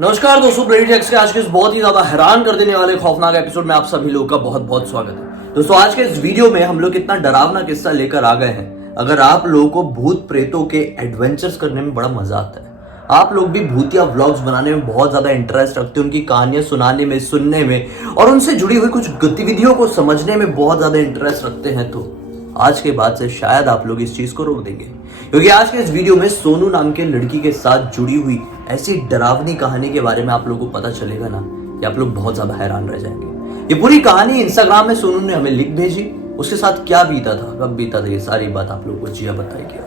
नमस्कार दोस्तों, bloody takes के आज के इस बहुत ही ज्यादा हैरान कर देने वाले खौफनाक एपिसोड में आप सभी लोगों का बहुत बहुत स्वागत है। दोस्तों आज के इस वीडियो में हम लोग कितना डरावना किस्सा लेकर आ गए हैं। अगर आप लोगों को भूत प्रेतों के एडवेंचर्स करने में बड़ा मजा आता है, आप लोग भी भूतिया व्लॉग्स बनाने में बहुत ज्यादा इंटरेस्ट रखते हैं, उनकी कहानियां सुनाने में, सुनने में और उनसे जुड़ी हुई कुछ गतिविधियों को समझने में बहुत ज्यादा इंटरेस्ट रखते हैं, तो आज के बाद से शायद आप लोग इस चीज को रोक देंगे, क्योंकि आज के इस वीडियो में सोनू नाम के लड़की के साथ जुड़ी हुई ऐसी डरावनी कहानी के बारे में आप लोगों को पता चलेगा ना कि आप लोग बहुत ज्यादा हैरान रह जाएंगे। ये पूरी कहानी इंस्टाग्राम में सोनू ने हमें लिख भेजी, उसके साथ क्या बीता था, कब बीता था, ये सारी बात आप लोगों को जिया बताएगी।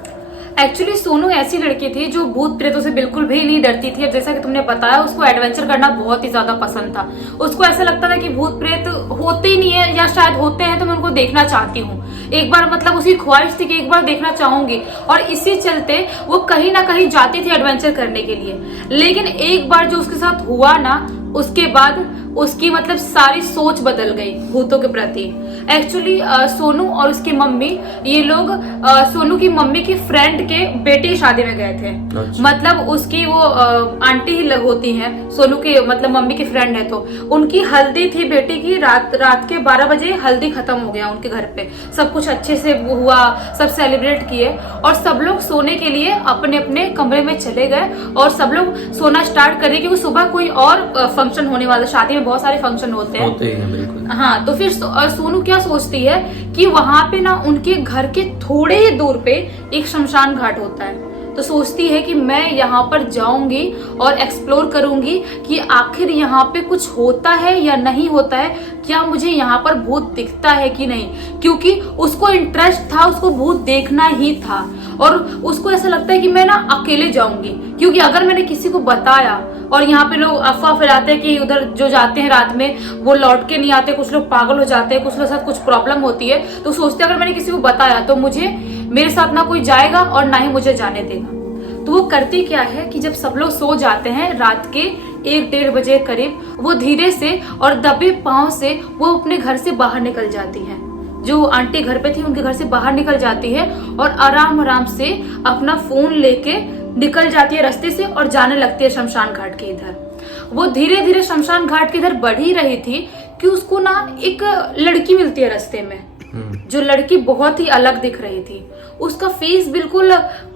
एक्चुअली सोनू ऐसी लड़की थी जो भूत प्रेतों से बिल्कुल भी नहीं डरती थी। और जैसा कि तुमने बताया, उसको एडवेंचर करना बहुत ही ज्यादा पसंद था। उसको ऐसा लगता था कि भूत प्रेत होते ही नहीं है या शायद होते हैं तो मैं उनको देखना चाहती हूँ। एक बार मतलब उसकी ख्वाहिश थी कि एक बार देखना चाहूंगी, और इसी चलते वो कहीं ना कहीं जाती थी एडवेंचर करने के लिए। लेकिन एक बार जो उसके साथ हुआ ना, उसके बाद उसकी मतलब सारी सोच बदल गई भूतों के प्रति। एक्चुअली सोनू और उसकी मम्मी, ये लोग सोनू की मम्मी की फ्रेंड के बेटे की शादी में गए थे। अच्छा। मतलब उसकी वो आंटी ही होती हैं, सोनू की मतलब मम्मी की फ्रेंड है, तो उनकी हल्दी थी बेटी की। रात के 12 बजे हल्दी खत्म हो गया उनके घर पे। सब कुछ अच्छे से हुआ, सब सेलिब्रेट किए और सब लोग सोने के लिए अपने अपने कमरे में चले गए और सब लोग सोना स्टार्ट करे, क्योंकि सुबह कोई और फंक्शन होने वाला। शादी में बहुत सारे फंक्शन होते हैं बिल्कुल। हाँ, तो फिर सोनू क्या सोचती है कि वहां पे ना उनके घर के थोड़े ही दूर पे एक शमशान घाट होता है। तो सोचती है कि मैं यहाँ पर जाऊंगी और एक्सप्लोर करूंगी कि आखिर यहाँ पे कुछ होता है या नहीं होता है, क्या मुझे यहाँ पर भूत दिखता है कि नहीं, क्योंकि उसको इंटरेस्ट था, उसको भूत देखना ही था। और उसको ऐसा लगता है कि मैं ना अकेले जाऊंगी, क्योंकि अगर मैंने किसी को बताया, और यहाँ पे लोग अफवाह फैलाते हैं कि उधर जो जाते हैं रात में वो लौट के नहीं आते, कुछ लोग पागल हो जाते हैं, कुछ लोग साथ कुछ प्रॉब्लम होती है। तो सोचते हैं अगर मैंने किसी को बताया तो मेरे साथ ना कोई जाएगा और ना ही मुझे जाने देगा। तो वो करती क्या है कि जब सब लोग सो जाते हैं रात के 1-1:30 बजे करीब, वो धीरे से और दबे पांव से वो अपने घर से बाहर निकल जाती है। जो आंटी घर पे थी उनके घर से बाहर निकल जाती है और आराम आराम से अपना फोन लेके निकल जाती है रास्ते से और जाने लगती है शमशान घाट के इधर। वो धीरे धीरे शमशान घाट के इधर बढ़ ही रही थी कि उसको ना एक लड़की मिलती है रास्ते में, जो लड़की बहुत ही अलग दिख रही थी। उसका फेस बिल्कुल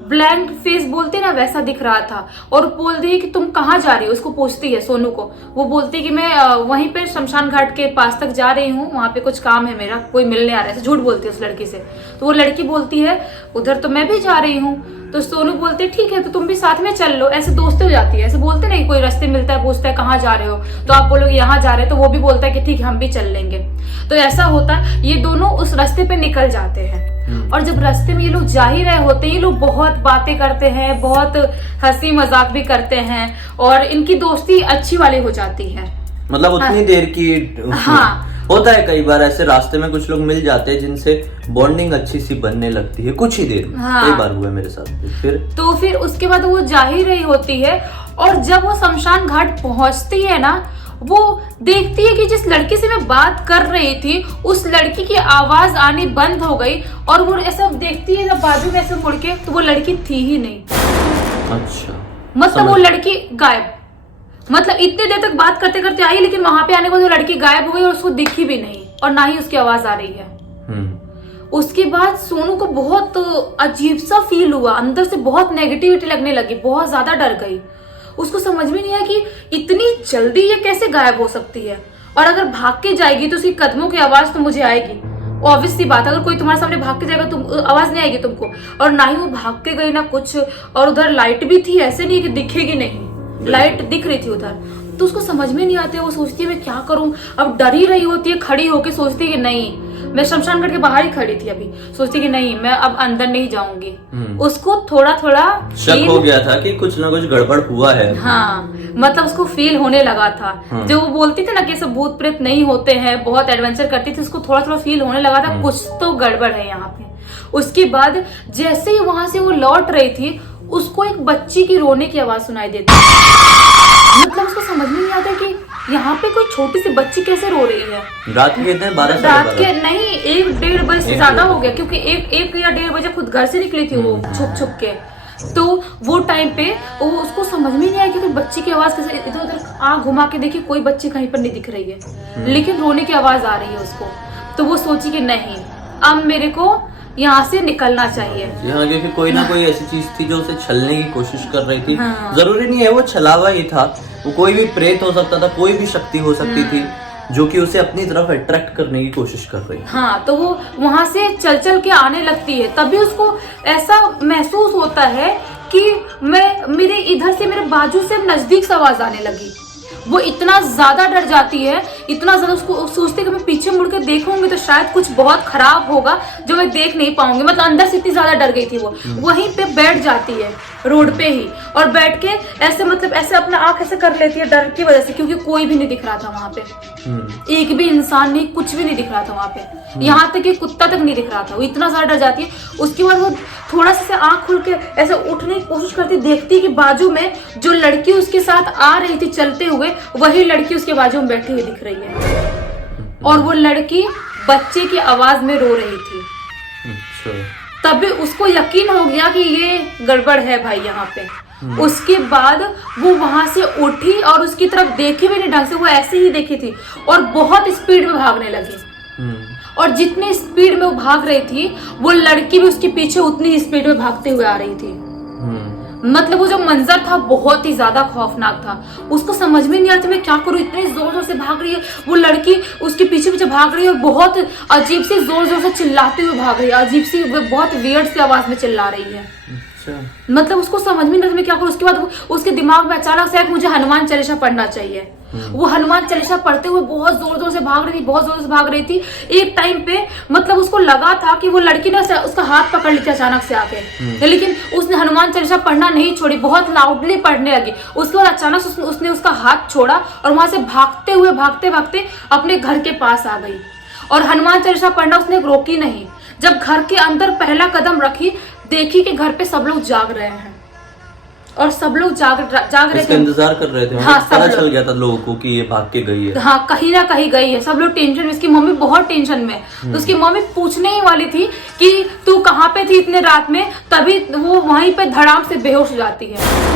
ब्लैंक फेस बोलते ना, वैसा दिख रहा था। और बोलती है कि तुम कहाँ जा रही हो, उसको पूछती है सोनू को। वो बोलती है कि मैं वहीं पे शमशान घाट के पास तक जा रही हूँ, वहां पे कुछ काम है मेरा, कोई मिलने आ रहा है। झूठ बोलती है उस लड़की से। तो वो लड़की बोलती है उधर तो मैं भी जा रही हूँ। तो सोनू बोलते ठीक है, तो तुम भी साथ में चल लो। ऐसे दोस्ती हो जाती है। ऐसे बोलते नहीं, कोई रास्ते मिलता है, पूछता है कहाँ जा रहे हो, तो आप बोलोगे यहाँ जा रहे हैं, तो वो भी बोलता है कि ठीक है हम भी चल लेंगे। तो ऐसा होता है, ये दोनों उस रास्ते पे निकल जाते हैं। और जब रास्ते में ये लोग जा ही रहे होते हैं, ये लोग बहुत बातें करते हैं, बहुत हंसी मजाक भी करते हैं और इनकी दोस्ती अच्छी वाली हो जाती है। मतलब उतनी देर की। हाँ, होता है कई बार ऐसे रास्ते में कुछ लोग मिल जाते हैं जिनसे बॉन्डिंग अच्छी सी बनने लगती है कुछ ही देर में। हाँ। कई बार हुआ है मेरे साथ। फिर उसके बाद वो जा ही रही होती है और जब वो शमशान घाट पहुंचती है ना, वो देखती है कि जिस लड़की से मैं बात कर रही थी उस लड़की की आवाज आनी बंद हो गई। और वो ऐसा देखती है जब बाजू में ऐसे मुड़ के, तो वो लड़की थी ही नहीं। अच्छा, मतलब वो लड़की गायब। मतलब इतने देर तक बात करते करते आई, लेकिन वहां पे आने के बाद वो लड़की गायब हो गई और उसको दिखी भी नहीं और ना ही उसकी आवाज आ रही है। उसके बाद सोनू को बहुत अजीब सा फील हुआ, अंदर से बहुत नेगेटिविटी लगने लगी, बहुत ज्यादा डर गई। उसको समझ में नहीं आया कि इतनी जल्दी ये कैसे गायब हो सकती है, और अगर भाग के जाएगी तो उसकी कदमों की आवाज तो मुझे आएगी। ऑब्वियस सी बात, अगर कोई तुम्हारे सामने भाग के जाएगा तो आवाज नहीं आएगी तुमको। और ना ही वो भाग के गई ना कुछ, और उधर लाइट भी थी, ऐसे नहीं कि दिखेगी नहीं, लाइट दिख रही थी उधर। तो उसको समझ में नहीं आती, वो सोचती है मैं क्या करूं। अब डर ही रही होती है, खड़ी होके सोचती है कि नहीं, मैं शमशान घाट के बाहर ही खड़ी थी अभी, सोचती कि नहीं मैं अब अंदर नहीं जाऊंगी। उसको थोड़ा थोड़ा शक हो गया था कि कुछ ना कुछ गड़बड़ हुआ है। हाँ, मतलब उसको फील होने लगा था। जो वो बोलती थी ना कि सब भूत प्रेत नहीं होते हैं, बहुत एडवेंचर करती थी, उसको थोड़ा थोड़ा फील होने लगा था कुछ तो गड़बड़ है यहाँ पे। उसके बाद जैसे ही वहां से वो लौट रही थी, उसको एक बच्ची की रोने की आवाज सुनाई देती। मतलब उसको समझ में नहीं आता कि यहाँ पे कोई छोटी सी बच्ची कैसे रो रही है। रात के कितने 12 रात के नहीं 1-1:30 बजे से ज्यादा हो गया, क्योंकि 1 या 1:30 बजे खुद घर से निकली थी वो छुप छुप के। तो वो टाइम पे वो उसको समझ में नहीं आया कि बच्ची की आवाज कैसे, इधर उधर आँख घुमा के देखी कोई बच्ची कहीं पर नहीं दिख रही है, लेकिन रोने की आवाज आ रही है उसको। तो वो सोची कि नहीं, अब मेरे को यहाँ से निकलना चाहिए। हाँ, क्योंकि कोई ना कोई ऐसी चीज थी जो उसे छलने की कोशिश कर रही थी। हाँ। जरूरी नहीं है वो छलावा ही था, वो कोई भी प्रेत हो सकता था, कोई भी शक्ति हो सकती थी जो कि उसे अपनी तरफ अट्रैक्ट करने की कोशिश कर रही है। हाँ, तो वो वहां से चल चल के आने लगती है, तभी उसको ऐसा महसूस होता है कि मेरे इधर से, मेरे बाजू से नजदीक से आवाज आने लगी। वो इतना ज्यादा डर जाती है, इतना ज्यादा, उसको सोचती है कि मैं पीछे मुड़ के देखूंगी तो शायद कुछ बहुत खराब होगा जो मैं देख नहीं पाऊंगी। मतलब अंदर से इतनी ज्यादा डर गई थी वो। वहीं पे बैठ जाती है रोड पे ही, और बैठ के ऐसे, मतलब ऐसे अपना आंख ऐसे कर लेती है डर की वजह से, क्योंकि कोई भी नहीं दिख रहा था वहां पे। एक भी इंसान नहीं, कुछ भी नहीं दिख रहा था वहां पे। यहाँ तक कि कुत्ता तक नहीं दिख रहा था। वो इतना ज्यादा डर जाती है। उसके बाद वो थोड़ा सा आंख खुल के ऐसे उठने की कोशिश करती, देखती कि बाजू में जो लड़की उसके साथ आ रही थी चलते हुए, वही लड़की उसके बाजू में बैठी हुई दिख रही है, और वो लड़की बच्चे की आवाज में रो रही थी। तभी उसको यकीन हो गया कि ये गड़बड़ है भाई यहाँ पे। उसके बाद वो वहां से उठी और उसकी तरफ देखी भी नहीं ढंग से, वो ऐसे ही देखी थी और बहुत स्पीड में भागने लगी। और जितनी स्पीड में वो भाग रही थी, वो लड़की भी उसके पीछे उतनी ही स्पीड में भागते हुए आ रही थी। मतलब वो जो मंजर था बहुत ही ज्यादा खौफनाक था। उसको समझ में नहीं आता मैं क्या करूं, इतने जोर जोर से भाग रही है वो लड़की, उसके पीछे पीछे भाग रही है और बहुत अजीब सी जोर जोर से चिल्लाते हुए भाग रही है, अजीब सी, बहुत वियर्ड सी आवाज में चिल्ला रही है। मतलब उसको समझ में नहीं आता मैं क्या करूं। उसके बाद उसके दिमाग में अचानक से मुझे हनुमान चालीसा पढ़ना चाहिए। वो हनुमान चालीसा पढ़ते हुए बहुत जोर जोर से भाग रही थी, बहुत जोर से भाग रही थी। एक टाइम पे मतलब उसको लगा था कि वो लड़की ने उसका हाथ पकड़ ली थी अचानक से आके, लेकिन उसने हनुमान चालीसा पढ़ना नहीं छोड़ी, बहुत लाउडली पढ़ने लगी। उसके बाद अचानक से उसने उसका हाथ छोड़ा और वहां से भागते हुए भागते भागते अपने घर के पास आ गई। और हनुमान चालीसा पढ़ना उसने रोकी नहीं। जब घर के अंदर पहला कदम रखी, देखी कि घर पे सब लोग जाग रहे हैं और सब लोग जाग रहे थे, इंतजार कर रहे थे। हाँ, पता चल गया था लोगों को कि ये भाग के गई है। हाँ, कहीं ना कहीं गई है। सब लोग टेंशन में, इसकी मम्मी बहुत टेंशन में। तो उसकी मम्मी पूछने ही वाली थी कि तू कहाँ पे थी इतने रात में, तभी वो वहीं पे धड़ाम से बेहोश हो जाती है।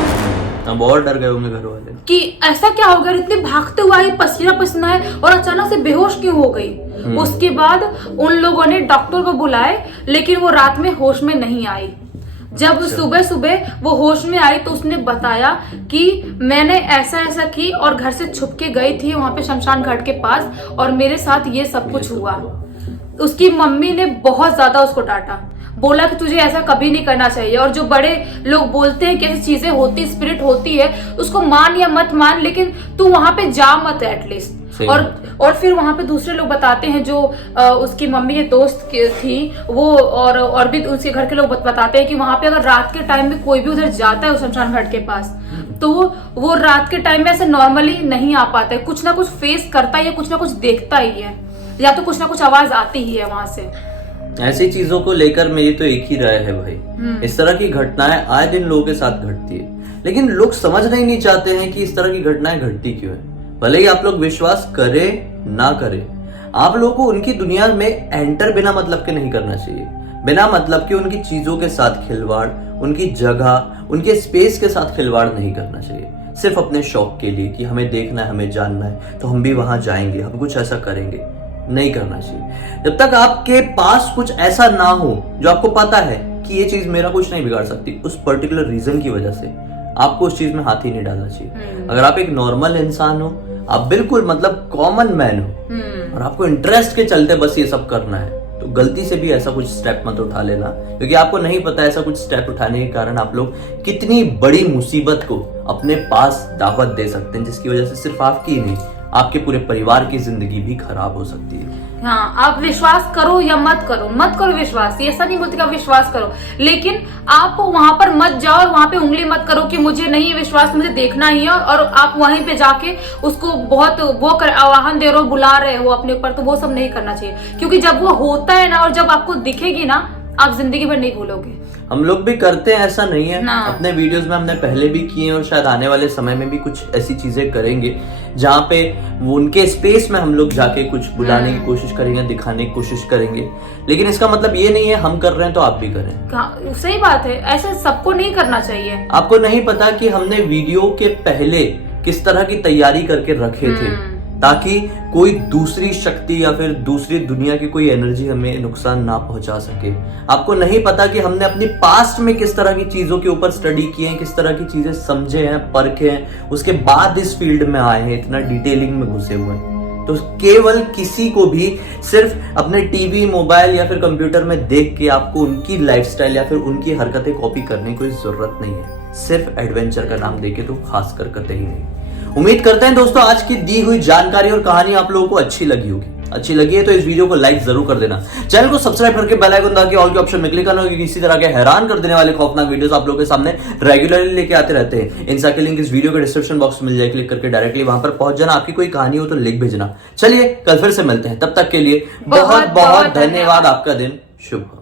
बहुत डर गए होंगे घर वाले कि ऐसा क्या हो गया, इतने भागते हुए आई, पसीना पसीना है और अचानक से बेहोश क्यों हो गई। उसके बाद उन लोगों ने डॉक्टर को बुलाए, लेकिन वो रात में होश में नहीं आई। जब सुबह सुबह वो होश में आई तो उसने बताया कि मैंने ऐसा ऐसा की और घर से छुप के गई थी वहां पे शमशान घाट के पास, और मेरे साथ ये सब कुछ हुआ। उसकी मम्मी ने बहुत ज्यादा उसको डांटा, बोला कि तुझे ऐसा कभी नहीं करना चाहिए। और जो बड़े लोग बोलते हैं कि ऐसी चीजें होती, स्पिरिट होती है, उसको मान या मत मान, लेकिन तू वहां पे जा मत एटलीस्ट। और फिर वहां पे दूसरे लोग बताते हैं, जो उसकी मम्मी के दोस्त थी वो, और भी उसके घर के लोग बताते हैं कि वहां पे अगर रात के टाइम में कोई भी उधर जाता है उस शमशान घाट के पास, तो वो रात के टाइम में ऐसे नॉर्मली नहीं आ पाता है, कुछ ना कुछ फेस करता है या कुछ ना कुछ देखता ही है, या तो कुछ ना कुछ आवाज आती ही है वहां से। ऐसी चीजों को लेकर मेरी तो एक ही राय है भाई, इस तरह की घटनाएं आए दिन लोगों के साथ घटती है, लेकिन लोग समझना ही नहीं चाहते हैं कि इस तरह की घटनाएं घटती क्यों है। भले ही आप लोग विश्वास करें ना करें, आप लोगों को उनकी दुनिया में एंटर बिना मतलब के नहीं करना चाहिए। बिना मतलब के उनकी चीजों के साथ खिलवाड़, उनकी जगह, उनके स्पेस के साथ खिलवाड़ नहीं करना चाहिए। सिर्फ अपने शौक के लिए कि हमें देखना है, हमें जानना है, तो हम भी वहां जाएंगे, हम कुछ ऐसा करेंगे, नहीं करना चाहिए। जब तक आपके पास कुछ ऐसा ना हो जो आपको पता है कि ये चीज मेरा कुछ नहीं बिगाड़ सकती, उस पर्टिकुलर रीजन की वजह से आपको उस चीज में हाथ ही नहीं डालना चाहिए। अगर आप एक नॉर्मल इंसान हो, आप बिल्कुल मतलब कॉमन मैन हो, और आपको इंटरेस्ट के चलते बस ये सब करना है, तो गलती से भी ऐसा कुछ स्टेप मत उठा लेना, क्योंकि आपको नहीं पता ऐसा कुछ स्टेप उठाने के कारण आप लोग कितनी बड़ी मुसीबत को अपने पास दावत दे सकते हैं, जिसकी वजह से सिर्फ आपकी ही नहीं, आपके पूरे परिवार की जिंदगी भी खराब हो सकती है। हाँ, आप विश्वास करो या मत करो विश्वास, ऐसा नहीं बोलते कि आप विश्वास करो, लेकिन आप वहां पर मत जाओ और वहां पे उंगली मत करो कि मुझे नहीं विश्वास, मुझे देखना ही है, और आप वहीं पे जाके उसको बहुत वो आवाहन दे रहे हो, बुला रहे हो अपने ऊपर, तो वो सब नहीं करना चाहिए। क्योंकि जब वो होता है ना, और जब आपको दिखेगी ना, आप जिंदगी भर नहीं भूलोगे। हम लोग भी करते हैं, ऐसा नहीं है। ना। अपने वीडियोस में हमने पहले भी किए हैं और शायद आने वाले समय में भी कुछ ऐसी चीजें करेंगे जहाँ पे वो उनके स्पेस में हम लोग जाके कुछ बुलाने की कोशिश करेंगे, दिखाने की कोशिश करेंगे। लेकिन इसका मतलब ये नहीं है हम कर रहे हैं तो आप भी करें। सही बात है, ऐसा सबको नहीं करना चाहिए। आपको नहीं पता कि हमने वीडियो के पहले किस तरह की तैयारी करके रखे थे ताकि कोई दूसरी शक्ति या फिर दूसरी दुनिया की कोई एनर्जी हमें नुकसान ना पहुंचा सके। आपको नहीं पता कि हमने अपनी पास्ट में किस तरह की चीजों के ऊपर स्टडी किए हैं, किस तरह की चीजें समझे हैं, परखे हैं, उसके बाद इस फील्ड में आए हैं, इतना डिटेलिंग में घुसे हुए हैं। तो केवल किसी को भी सिर्फ अपने टीवी, मोबाइल या फिर कंप्यूटर में देख के आपको उनकी लाइफस्टाइल या फिर उनकी हरकतें कॉपी करने की कोई जरूरत नहीं है। सिर्फ एडवेंचर का नाम देके तो खास कर कतई नहीं। उम्मीद करते हैं दोस्तों आज की दी हुई जानकारी और कहानी आप लोगों को अच्छी लगी होगी। अच्छी लगी है तो इस वीडियो को लाइक जरूर कर देना, चैनल को सब्सक्राइब करके बेल आइकन दबा के ऑल के ऑप्शन में क्लिक करना, क्योंकि इसी तरह के हैरान कर देने वाले खौफनाक वीडियोस आप लोगों के सामने रेगुलरली लेके आते रहते हैं। इनसा के लिंक इस वीडियो के डिस्क्रिप्शन बॉक्स में मिल जाए, क्लिक करके डायरेक्टली वहां पर पहुंच जाना। आपकी कोई कहानी हो तो लिख भेजना। चलिए कल फिर से मिलते हैं, तब तक के लिए बहुत बहुत धन्यवाद। आपका दिन शुभ हो।